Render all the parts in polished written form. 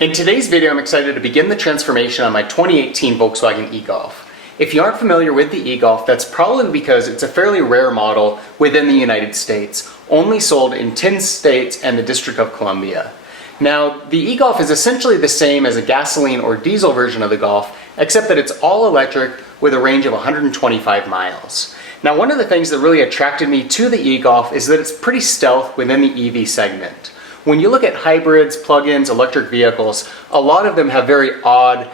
In today's video, I'm excited to begin the transformation on my 2018 Volkswagen e-Golf. If you aren't familiar with the e-Golf, that's probably because it's a fairly rare model within the United States, only sold in 10 states and the District of Columbia. Now, the e-Golf is essentially the same as a gasoline or diesel version of the Golf, except that it's all electric with a range of 125 miles. Now, one of the things that really attracted me to the e-Golf is that it's pretty stealth within the EV segment. When you look at hybrids, plug-ins, electric vehicles, a lot of them have very odd,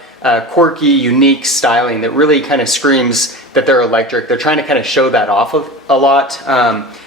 quirky, unique styling that really kind of screams that they're electric. They're trying to kind of show that off a lot.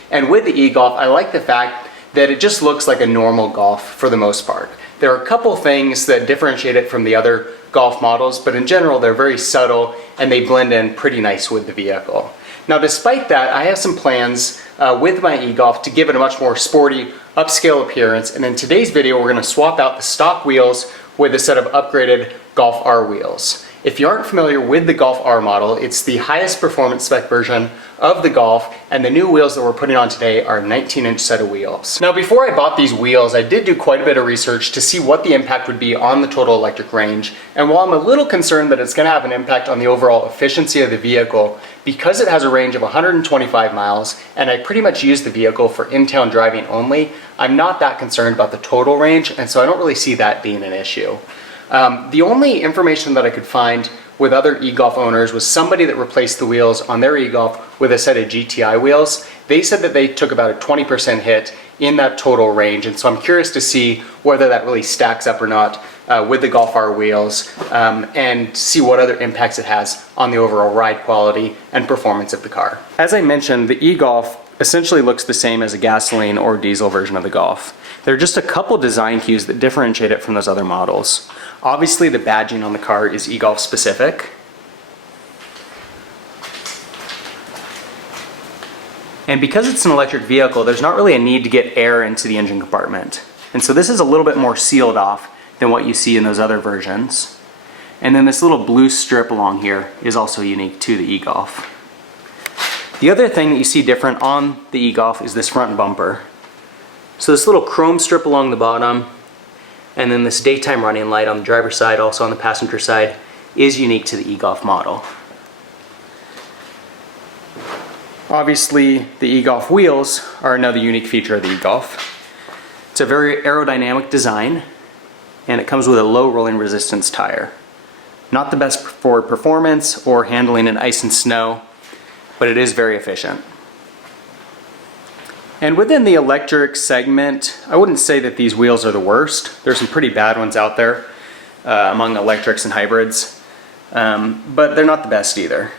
And with the e-Golf, I like the fact that it just looks like a normal Golf for the most part. There are a couple things that differentiate it from the other Golf models, but in general, they're very subtle and they blend in pretty nice with the vehicle. Now, despite that, I have some plans with my e-Golf to give it a much more sporty, upscale appearance, and in today's video we're going to swap out the stock wheels with a set of upgraded Golf R wheels. If you aren't familiar with the Golf R model, it's the highest performance spec version of the Golf, and the new wheels that we're putting on today are a 19-inch set of wheels. Now, before I bought these wheels, I did do quite a bit of research to see what the impact would be on the total electric range, and while I'm a little concerned that it's going to have an impact on the overall efficiency of the vehicle, because it has a range of 125 miles, and I pretty much use the vehicle for in-town driving only, I'm not that concerned about the total range, and so I don't really see that being an issue. The only information that I could find with other e-Golf owners was somebody that replaced the wheels on their e-Golf with a set of GTI wheels. They said that they took about a 20% hit in that total range, and so I'm curious to see whether that really stacks up or not with the Golf R wheels, and see what other impacts it has on the overall ride quality and performance of the car. As I mentioned, the e-Golf essentially looks the same as a gasoline or diesel version of the Golf. There are just a couple design cues that differentiate it from those other models. Obviously, the badging on the car is e-Golf specific. And because it's an electric vehicle, there's not really a need to get air into the engine compartment. And so this is a little bit more sealed off than what you see in those other versions. And then this little blue strip along here is also unique to the e-Golf. The other thing that you see different on the e-Golf is this front bumper. So this little chrome strip along the bottom, and then this daytime running light on the driver's side, also on the passenger side, is unique to the e-Golf model. Obviously, the e-Golf wheels are another unique feature of the e-Golf. It's a very aerodynamic design, and it comes with a low rolling resistance tire. Not the best for performance or handling in ice and snow, but it is very efficient. And within the electric segment, I wouldn't say that these wheels are the worst. There's some pretty bad ones out there among electrics and hybrids, but they're not the best either.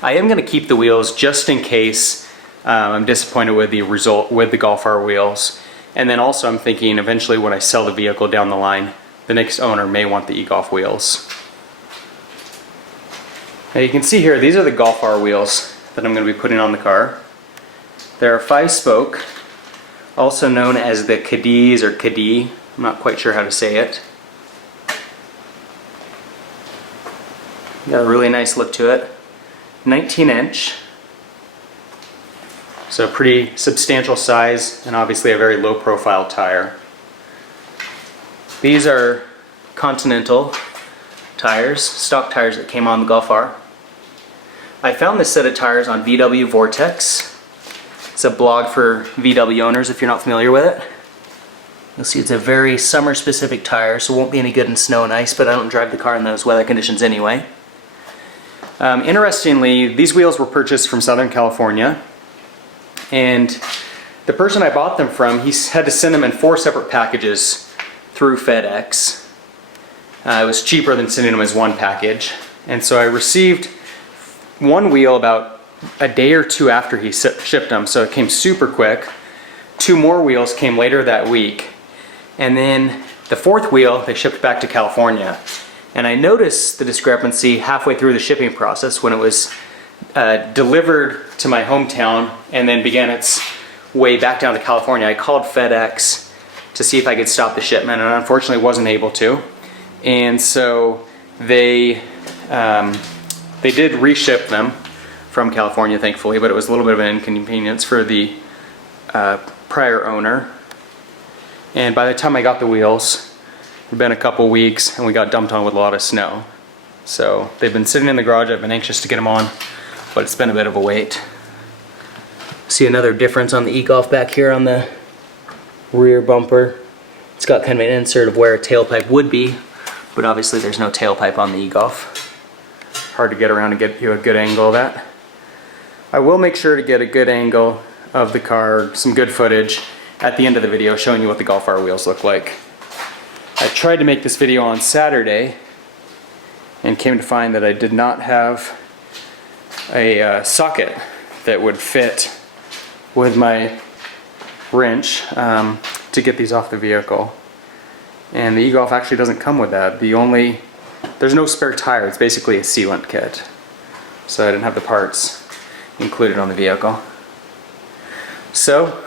I am going to keep the wheels just in case I'm disappointed with the result with the Golf R wheels. And then also I'm thinking eventually when I sell the vehicle down the line, the next owner may want the e-Golf wheels. Now you can see here, these are the Golf R wheels that I'm going to be putting on the car. They're a 5-spoke, also known as the Cadiz or Cadee. I'm not quite sure how to say it. Got a really nice look to it. 19-inch, so a pretty substantial size, and obviously a very low-profile tire. These are Continental tires, stock tires that came on the Golf R. I found this set of tires on VW Vortex. It's a blog for VW owners if you're not familiar with it. You'll see it's a very summer-specific tire, so it won't be any good in snow and ice, but I don't drive the car in those weather conditions anyway. Interestingly, these wheels were purchased from Southern California, and the person I bought them from, he had to send them in 4 separate packages through FedEx. It was cheaper than sending them as one package, and so I received one wheel about a day or two after he shipped them, so it came super quick. 2 more wheels came later that week, and then the 4th wheel they shipped back to California. And I noticed the discrepancy halfway through the shipping process when it was delivered to my hometown and then began its way back down to California. I called FedEx to see if I could stop the shipment, and unfortunately wasn't able to. And so they did reship them from California, thankfully, but it was a little bit of an inconvenience for the prior owner. And by the time I got the wheels, It's been a couple weeks and we got dumped on with a lot of snow. So they've been sitting in the garage. I've been anxious to get them on, but it's been a bit of a wait. See another difference on the e-Golf back here on the rear bumper. It's got kind of an insert of where a tailpipe would be, but obviously there's no tailpipe on the e-Golf. Hard to get around and get you a good angle of that. I will make sure to get a good angle of the car, some good footage at the end of the video showing you what the Golf R wheels look like. I tried to make this video on Saturday and came to find that I did not have a socket that would fit with my wrench to get these off the vehicle. And the e-Golf actually doesn't come with that. There's no spare tire, it's basically a sealant kit. So I didn't have the parts included on the vehicle. So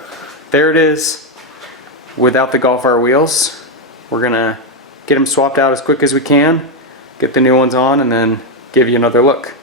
there it is without the Golf R wheels. We're gonna get them swapped out as quick as we can, get the new ones on, and then give you another look.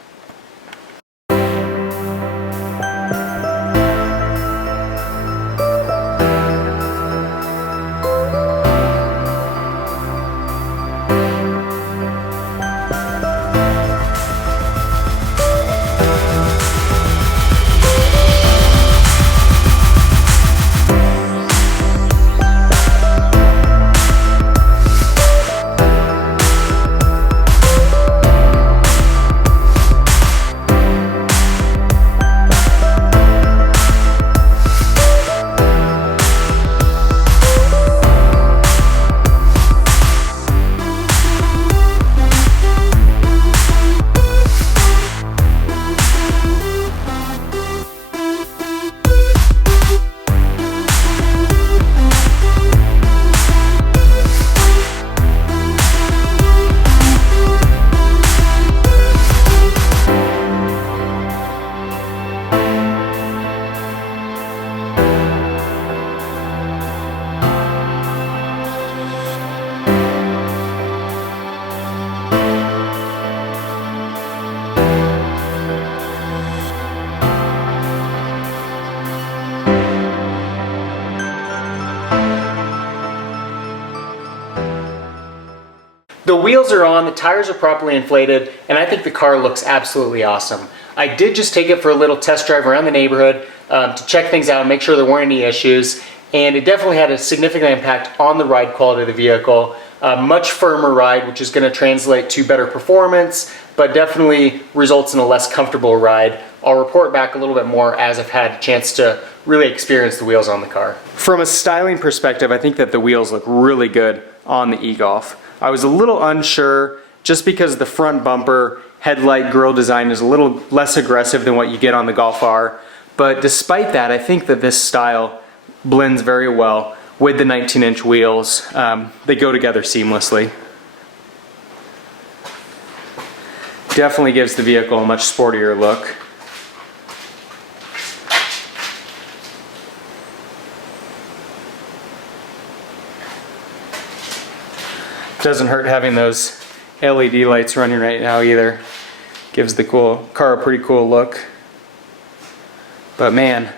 The wheels are on, the tires are properly inflated, and I think the car looks absolutely awesome. I did just take it for a little test drive around the neighborhood to check things out and make sure there weren't any issues, and it definitely had a significant impact on the ride quality of the vehicle. A much firmer ride, which is going to translate to better performance, but definitely results in a less comfortable ride. I'll report back a little bit more as I've had a chance to really experience the wheels on the car. From a styling perspective, I think that the wheels look really good on the e-Golf. I was a little unsure just because the front bumper headlight grille design is a little less aggressive than what you get on the Golf R, but despite that, I think that this style blends very well with the 19-inch wheels. They go together seamlessly. Definitely gives the vehicle a much sportier look. Doesn't hurt having those LED lights running right now either. Gives the car a pretty cool look. But man,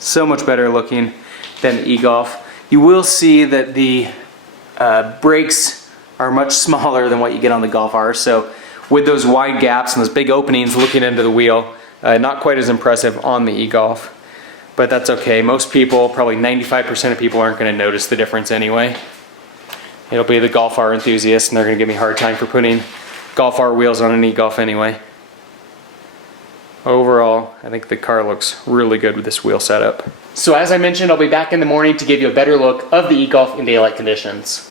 so much better looking than the e-Golf. You will see that the brakes are much smaller than what you get on the Golf R. So with those wide gaps and those big openings looking into the wheel, not quite as impressive on the e-Golf. But that's okay. Most people, probably 95% of people, aren't going to notice the difference anyway. It'll be the Golf R enthusiasts, and they're going to give me a hard time for putting Golf R wheels on an e-Golf anyway. Overall, I think the car looks really good with this wheel setup. So as I mentioned, I'll be back in the morning to give you a better look of the e-Golf in daylight conditions.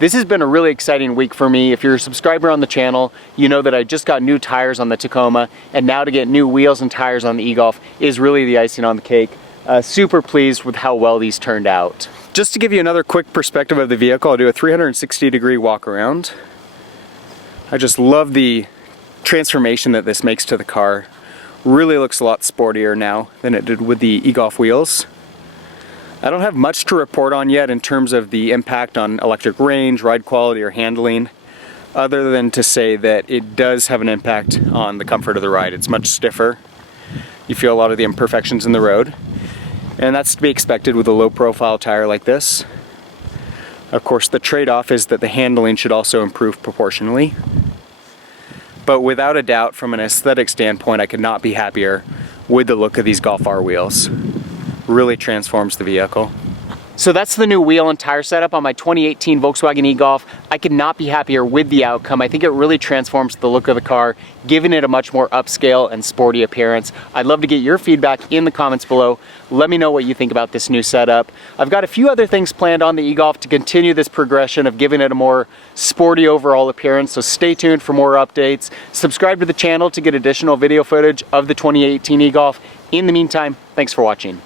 This has been a really exciting week for me. If you're a subscriber on the channel, you know that I just got new tires on the Tacoma, and now to get new wheels and tires on the e-Golf is really the icing on the cake. Super pleased with how well these turned out. Just to give you another quick perspective of the vehicle, I'll do a 360-degree walk around. I just love the transformation that this makes to the car. Really looks a lot sportier now than it did with the e-Golf wheels. I don't have much to report on yet in terms of the impact on electric range, ride quality, or handling, other than to say that it does have an impact on the comfort of the ride. It's much stiffer. You feel a lot of the imperfections in the road, and that's to be expected with a low-profile tire like this. Of course, the trade-off is that the handling should also improve proportionally. But without a doubt, from an aesthetic standpoint, I could not be happier with the look of these Golf R wheels. Really transforms the vehicle. So that's the new wheel and tire setup on my 2018 Volkswagen e-Golf. I could not be happier with the outcome. I think it really transforms the look of the car, giving it a much more upscale and sporty appearance. I'd love to get your feedback in the comments below. Let me know what you think about this new setup. I've got a few other things planned on the e-Golf to continue this progression of giving it a more sporty overall appearance, so stay tuned for more updates. Subscribe to the channel to get additional video footage of the 2018 e-Golf. In the meantime, thanks for watching.